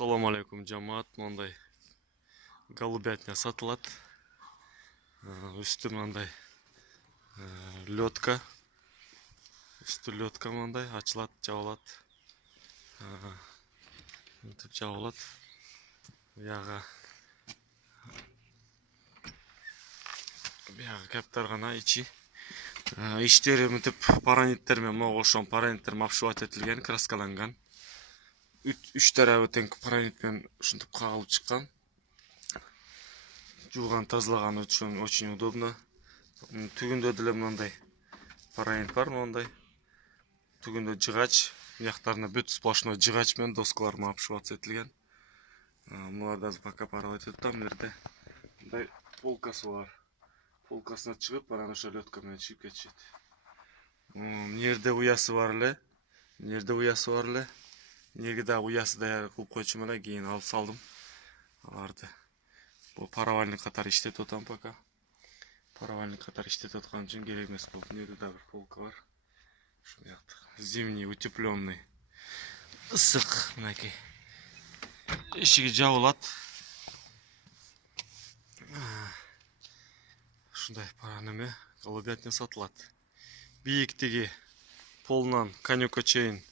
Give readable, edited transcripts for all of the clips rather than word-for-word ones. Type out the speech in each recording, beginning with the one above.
Assalamu алейкум, жамаат. Мындай голубятня сатылат. Үстү мындай лётка. Үстү лётка мындай ачылат, жабылат. Мынтип жабылат. Бияга кептер гана ичи. Иштери мынтип параниттер менен мага кошон параниттер мапшыбат этилген, краскаланган. Үч тарабы тең паранит менен ушинтип кагылып чыккан. Жууган, тазалаган үчүн очень удобно. Түгүндө деле мындай паранит бар, мындай. Түгүндө жыгач, бияктарына бүт сплошной жыгач менен доскалар мапшыбат этилген. Муларда пока паралайт атам, мерде мындай полкасы бар. Полкасына чыгып, анан ошо лётка менен чыгып кетишет. Нерде уясы бар эле. Неге да уясы даяр кылып койчумун эле, кийин алып салдым. Аларды. Бул паравальник катары иштетип атам пока. Паравальник катары иштетип аткан үчүн керек эмес болуп. Мына жерде бир полка бар. Ушул жакта. Зимний утепленный. Ысык мынакей. Эшиги жабылат. Ушундай паранеме голубятня сатылат. Бийиктиги полунан конюкка чейин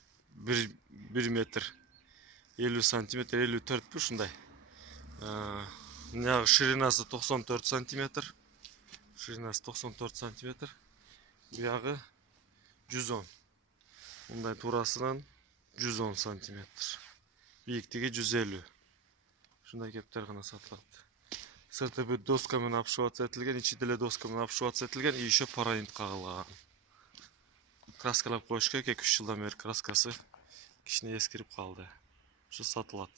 1 метр 50 сантиметр, 54 ушундай. Мына ширинасы 94 сантиметр. Биягы 110. Мындай турасынан 110 сантиметр. Бийиктиги 150. Ушундай кептер гана сатылат. Сырты бүт доска менен апшыбат этилген, ичи деле доска менен апшыбат этилген, и еще паранит кагылган. Краскалап коюш керек, 2-3 жылдан бери краскасы кичине эскирип калды. Ушу сатылат.